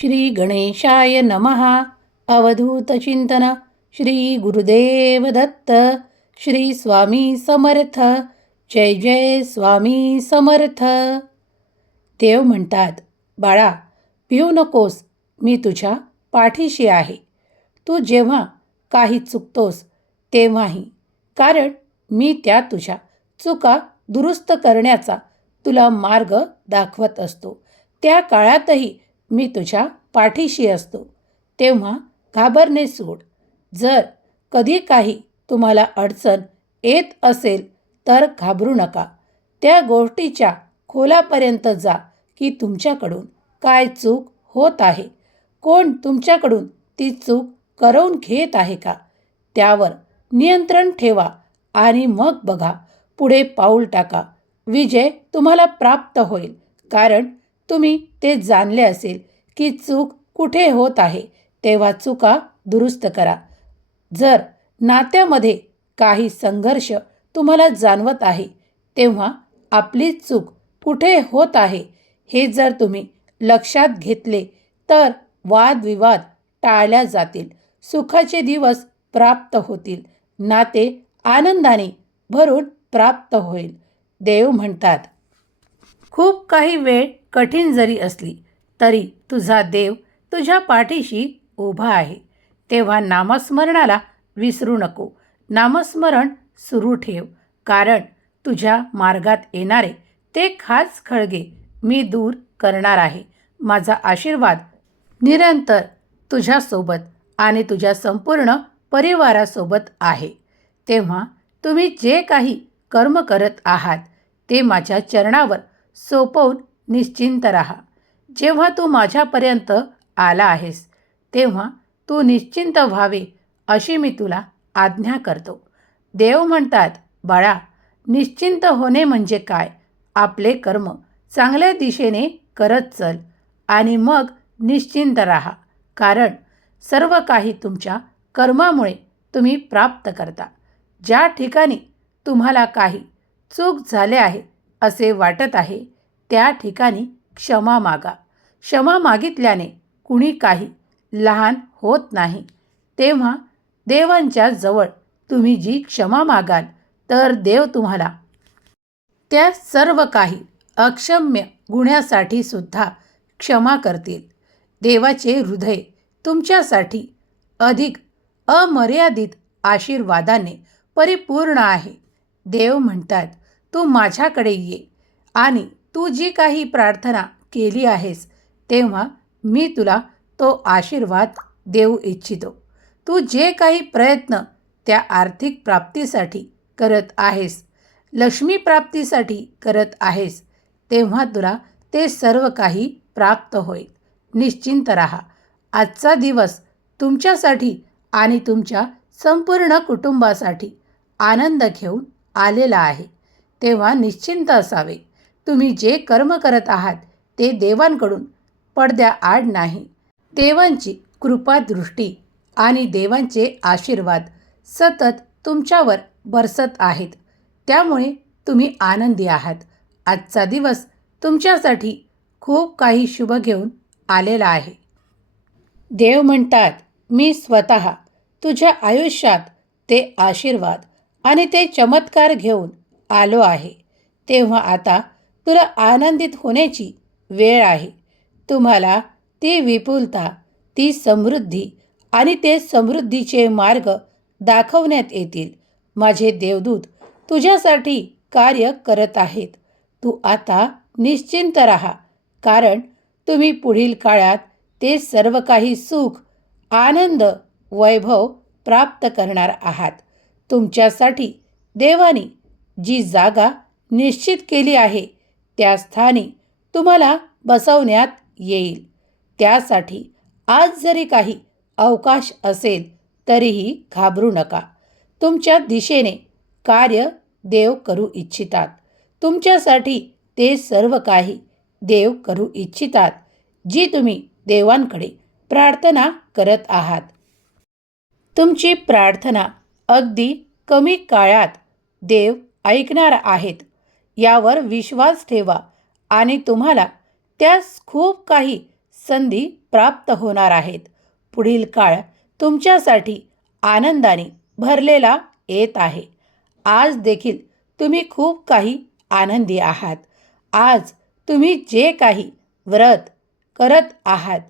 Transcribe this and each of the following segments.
श्री गणेशाय नमः। अवधूतचिंतन श्री गुरुदेव दत्त श्री स्वामी समर्थ। जय जय स्वामी समर्थ। देव म्हणतात बाळा पिऊ नकोस मी तुझ्या पाठीशी आहे. तू जेव्हा काही चुकतोस तेव्हाही. कारण मी त्या तुझ्या चुका दुरुस्त करण्याचा तुला मार्ग दाखवत असतो. त्या काळातही मी तुझ्या पाठीशी असतो. तेव्हा घाबरणे सोड. जर कधी काही तुम्हाला अडचण येत असेल तर घाबरू नका. त्या गोष्टीच्या खोलापर्यंत जा की तुमच्याकडून काय चूक होत आहे. कोण तुमच्याकडून ती चूक करवून घेत आहे का? त्यावर नियंत्रण ठेवा आणि मग बघा. पुढे पाऊल टाका. विजय तुम्हाला प्राप्त होईल. कारण तुम्ही ते जाणले असेल की चूक कुठे होत आहे तेव्हा चुका दुरुस्त करा. जर नात्यामध्ये काही संघर्ष तुम्हाला जाणवत आहे तेव्हा आपली चूक कुठे होत आहे हे जर तुम्ही लक्षात घेतले तर वादविवाद टाळल्या जातील सुखाचे दिवस प्राप्त होतील नाते आनंदाने भरून प्राप्त होईल. देव म्हणतात. खूप काही वेळ कठीण जरी असली तरी तुझा देव तुझ्या पाठीशी उभा आहे. तेव्हा नामस्मरणाला विसरू नको. नामस्मरण सुरू ठेव. कारण तुझ्या मार्गात येणारे ते खास खळगे मी दूर करणार आहे. माझा आशीर्वाद निरंतर तुझ्यासोबत आणि तुझ्या संपूर्ण परिवारासोबत आहे. तेव्हा तुम्ही जे काही कर्म करत आहात ते माझ्या चरणावर सोपवून निश्चिंत राहा. जेव्हा तू माझ्यापर्यंत आला आहेस तेव्हा तू निश्चिंत व्हावे अशी मी तुला आज्ञा करतो. देव म्हणतात बाळा निश्चिंत होणे म्हणजे काय? आपले कर्म चांगल्या दिशेने करत चल आणि मग निश्चिंत राहा. कारण सर्व काही तुमच्या कर्मामुळे तुम्ही प्राप्त करता. ज्या ठिकाणी तुम्हाला काही चूक झाले आहे असे वाटत आहे त्या ठिकाणी क्षमा मागा. क्षमा मागितल्याने कुणी काही लहान होत नाही. तेव्हा देवांच्या जवळ तुम्ही जी क्षमा मागाल तर देव तुम्हाला त्या सर्व काही अक्षम्य गुन्ह्यासाठी सुद्धा क्षमा करतील. देवाचे हृदय तुमच्यासाठी अधिक अमर्यादित आशीर्वादाने परिपूर्ण आहे. देव म्हणतात तू माझ्याकडे ये आणि तू जी काही प्रार्थना केली आहेस तेव्हा मी तुला तो आशीर्वाद देऊ इच्छितो. तू जे काही प्रयत्न त्या आर्थिक प्राप्तीसाठी करत आहेस लक्ष्मी प्राप्तीसाठी करत आहेस तेव्हा तुला ते सर्व काही प्राप्त होईल. निश्चिंत राहा. आजचा दिवस तुमच्यासाठी आणि तुमच्या संपूर्ण कुटुंबासाठी आनंद घेऊन आलेला आहे. तेव्हा निश्चिंत असावे. तुम्ही जे कर्म करत आहात ते देवांकडून पडद्या आड नाही. देवांची कृपादृष्टी आणि देवांचे आशीर्वाद सतत तुमच्यावर बरसत आहेत. त्यामुळे तुम्ही आनंदी आहात. आजचा दिवस तुमच्यासाठी खूप काही शुभ घेऊन आलेला आहे. देव म्हणतात मी स्वतः तुझ्या आयुष्यात ते आशीर्वाद आणि ते चमत्कार घेऊन आलो आहे. तेव्हा आता तुला आनंदित होण्याची वेळ आहे. तुम्हाला ती विपुलता ती समृद्धी आणि ते समृद्धीचे मार्ग दाखवण्यात येतील. माझे देवदूत तुझ्यासाठी कार्य करत आहेत. तू आता निश्चिंत राहा कारण तुम्ही पुढील काळात ते सर्व काही सुख आनंद वैभव प्राप्त करणार आहात. तुमच्यासाठी देवानी जी जागा निश्चित केली आहे त्या स्थानी तुम्हाला बसवण्यात येईल. त्यासाठी आज जरी काही अवकाश असेल तरीही घाबरू नका. तुमच्या दिशेने कार्य देव करू इच्छितात. तुमच्यासाठी ते सर्व काही देव करू इच्छितात जी तुम्ही देवांकडे प्रार्थना करत आहात. तुमची प्रार्थना अगदी कमी काळात देव ऐकणार आहेत. यावर विश्वास ठेवा आणि तुम्हाला त्यास खूप काही संधी प्राप्त होणार आहेत. पुढील काळ तुमच्यासाठी आनंदाने भरलेला येत आहे. आज देखील तुम्ही खूप काही आनंदी आहात. आज तुम्ही जे काही व्रत करत आहात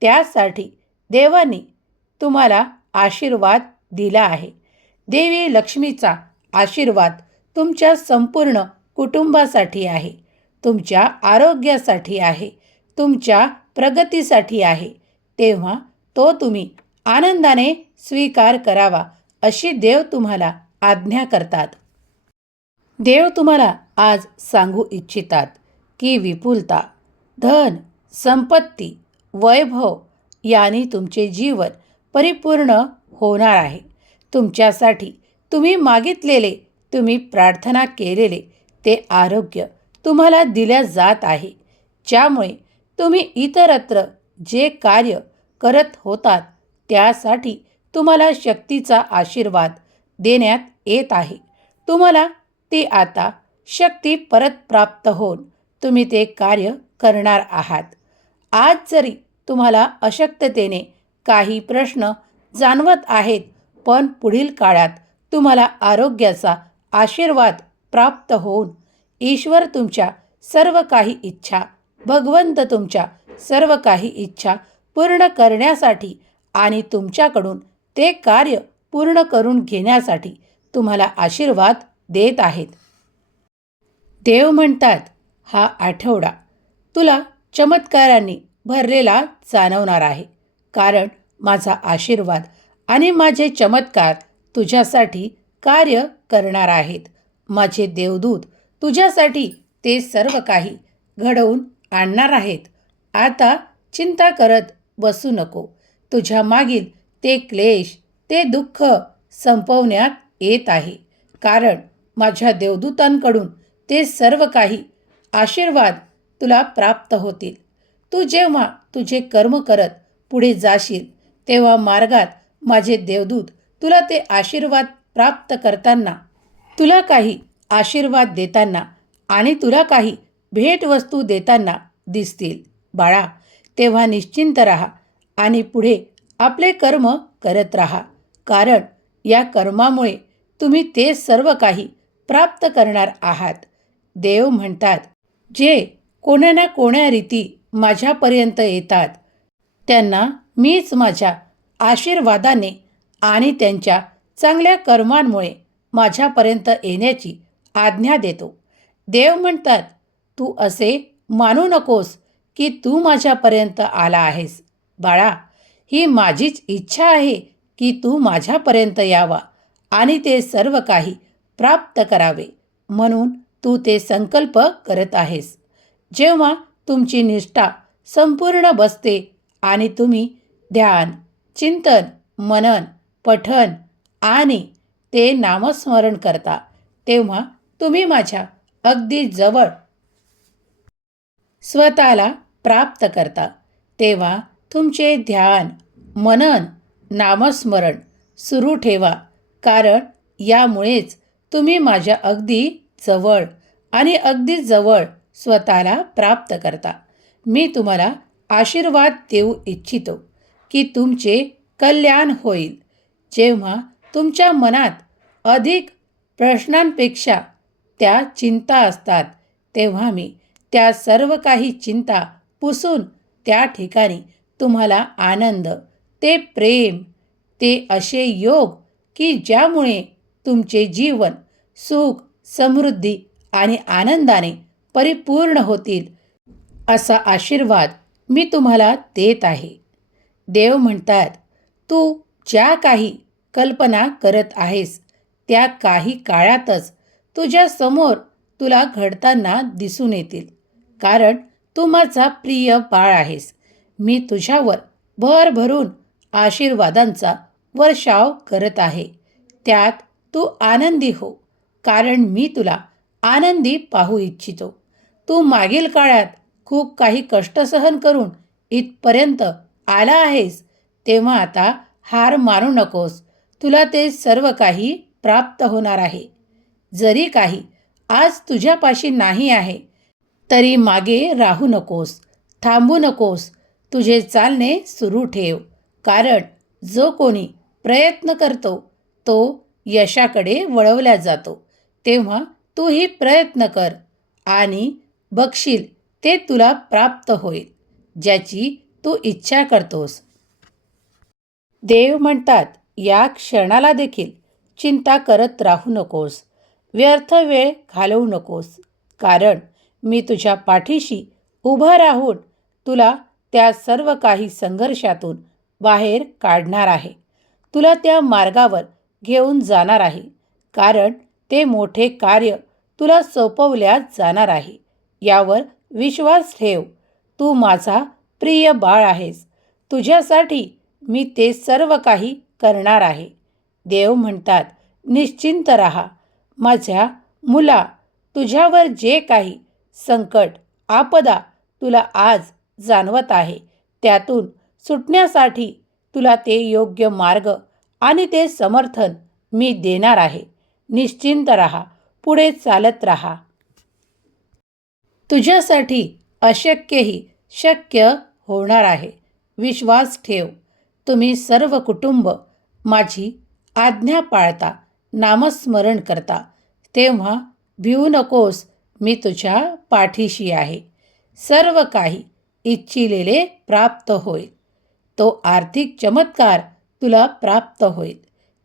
त्यासाठी देवानी तुम्हाला आशीर्वाद दिला आहे. देवी लक्ष्मीचा आशीर्वाद तुमच्या संपूर्ण कुटुंबासाठी आहे. तुमच्या आरोग्यासाठी आहे. तुमच्या प्रगतीसाठी आहे. तेव्हा तो तुम्ही आनंदाने स्वीकार करावा अशी देव तुम्हाला आज्ञा करतात. देव तुम्हाला आज सांगू इच्छितात की विपुलता धन संपत्ती वैभव यांनी तुमचे जीवन परिपूर्ण होणार आहे. तुमच्यासाठी तुम्ही मागितलेले तुम्ही प्रार्थना केलेले ते आरोग्य तुम्हाला दिल्या जात आहे. ज्यामुळे तुम्ही इतरत्र जे कार्य करत होतात त्यासाठी तुम्हाला शक्तीचा आशीर्वाद देण्यात येत आहे. तुम्हाला ती आता शक्ती परत प्राप्त होऊन तुम्ही ते कार्य करणार आहात. आज जरी तुम्हाला अशक्ततेने काही प्रश्न जाणवत आहेत पण पुढील काळात तुम्हाला आरोग्याचा आशीर्वाद प्राप्त होऊन ईश्वर तुमच्या सर्व काही इच्छा भगवंत तुमच्या सर्व काही इच्छा पूर्ण करण्यासाठी आणि तुमच्याकडून ते कार्य पूर्ण करून घेण्यासाठी तुम्हाला आशीर्वाद देत आहेत. देव म्हणतात हा आठवडा तुला चमत्कारांनी भरलेला जाणवणार आहे. कारण माझा आशीर्वाद आणि माझे चमत्कार तुझ्यासाठी कार्य करणार आहेत. माझे देवदूत तुझ्यासाठी ते सर्व काही घडवून आणणार आहेत. आता चिंता करत बसू नको. तुझ्या मागील ते क्लेश ते दुःख संपवण्यात येत आहे. कारण माझ्या देवदूतांकडून ते सर्व काही आशीर्वाद तुला प्राप्त होतील. तू जेव्हा तुझे कर्म करत पुढे जाशील तेव्हा मार्गात माझे देवदूत तुला ते आशीर्वाद प्राप्त करताना तुला काही आशीर्वाद देताना आणि तुला काही भेटवस्तू देताना दिसतील. बाळा तेव्हा निश्चिंत राहा आणि पुढे आपले कर्म करत राहा. कारण या कर्मामुळे तुम्ही ते सर्व काही प्राप्त करणार आहात. देव म्हणतात जे कोण्या ना कोण्या रीती माझ्यापर्यंत येतात त्यांना मीच माझ्या आशीर्वादाने आणि त्यांच्या चांगल्या कर्मांमुळे माझ्यापर्यंत येण्याची आज्ञा देतो. देव म्हणतात तू असे मानू नकोस की तू माझ्यापर्यंत आला आहेस. बाळा ही माझीच इच्छा आहे की तू माझ्यापर्यंत यावा आणि ते सर्व काही प्राप्त करावे. म्हणून तू ते संकल्प करत आहेस. जेव्हा तुमची निष्ठा संपूर्ण बसते आणि तुम्ही ध्यान चिंतन मनन पठन आणि ते नामस्मरण करता तेव्हा तुम्ही माझ्या अगदी जवळ स्वतःला प्राप्त करता. तेव्हा तुमचे ध्यान मनन नामस्मरण सुरू ठेवा कारण यामुळेच तुम्ही माझ्या अगदी जवळ आणि अगदी जवळ स्वतःला प्राप्त करता. मी तुम्हाला आशीर्वाद देऊ इच्छितो की तुमचे कल्याण होईल. जेव्हा तुमच्या मनात अधिक प्रश्नांपेक्षा त्या चिंता असतात. तेव्हा मी त्या सर्व काही चिंता पुसून त्या ठिकाणी तुम्हाला आनंद ते प्रेम ते असे योग की ज्यामुळे तुमचे जीवन सुख समृद्धी आणि आनंदाने परिपूर्ण होतील असा आशीर्वाद मी तुम्हाला देत आहे. देव म्हणतात तू ज्या काही कल्पना करत आहेस त्या काही काळातच तुझ्यासमोर तुला घडताना दिसून येतील. कारण तू माझा प्रिय बाळ आहेस. मी तुझ्यावर भर भरून आशीर्वादांचा वर्षाव करत आहे. त्यात तू आनंदी हो. कारण मी तुला आनंदी पाहू इच्छितो. तू मागील काळात खूप काही कष्ट सहन करून इथपर्यंत आला आहेस तेव्हा आता हार मानू नकोस. तुला ते सर्व काही प्राप्त होणार आहे. जरी काही आज तुझ्यापाशी नाही आहे तरी मागे राहू नकोस थांबू नकोस. तुझे चालणे सुरू ठेव. कारण जो कोणी प्रयत्न करतो तो यशाकडे वळवला जातो. तेव्हा तूही प्रयत्न कर आणि बघशील ते तुला प्राप्त होईल ज्याची तू इच्छा करतोस. देव म्हणतात या क्षणाला देखील चिंता करत राहू नकोस. व्यर्थ वेळ घालवू नकोस. कारण मी तुझ्या पाठीशी उभं राहून तुला त्या सर्व काही संघर्षातून बाहेर काढणार आहे. तुला त्या मार्गावर घेऊन जाणार आहे. कारण ते मोठे कार्य तुला सोपवल्या जाणार आहे. यावर विश्वास ठेव. तू माझा प्रिय बाळ आहेस. तुझ्यासाठी मी ते सर्व काही करणार आहे. देव म्हणतात निश्चिंत राहा. माझ्या मुला तुझ्यावर जे काही संकट आपदा तुला आज जाणवत आहे त्यातून सुटण्यासाठी तुला ते योग्य मार्ग आणि ते समर्थन मी देणार आहे. निश्चिंत राहा. पुढे चालत राहा. तुझ्यासाठी अशक्यही शक्य होणार आहे. विश्वास ठेव. तुम्ही सर्व कुटुंब माझी आज्ञा पाळता नामस्मरण करता तेव्हा भिवू नकोस मी तुझ्या पाठीशी आहे. सर्व काही इच्छिलेले प्राप्त होईल तो आर्थिक चमत्कार तुला प्राप्त होईल.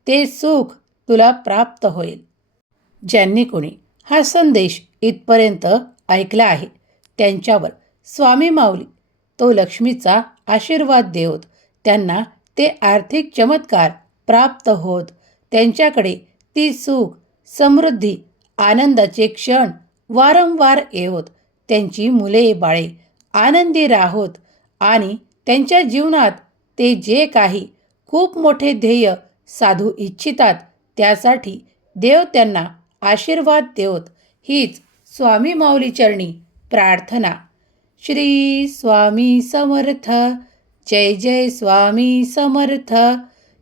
ते सुख तुला प्राप्त होईल. ज्यांनी कोणी हा संदेश इथपर्यंत ऐकला आहे त्यांच्यावर स्वामी माऊली तो लक्ष्मीचा आशीर्वाद देवत त्यांना ते आर्थिक चमत्कार प्राप्त होत. त्यांच्याकडे ती सुख समृद्धी आनंदाचे क्षण वारंवार येवत. त्यांची मुले बाळे आनंदी राहोत आणि त्यांच्या जीवनात ते जे काही खूप मोठे ध्येय साधू इच्छितात त्यासाठी देव त्यांना आशीर्वाद देवत. हीच स्वामी माऊली चरणी प्रार्थना. श्री स्वामी समर्थ. जय जय स्वामी समर्थ.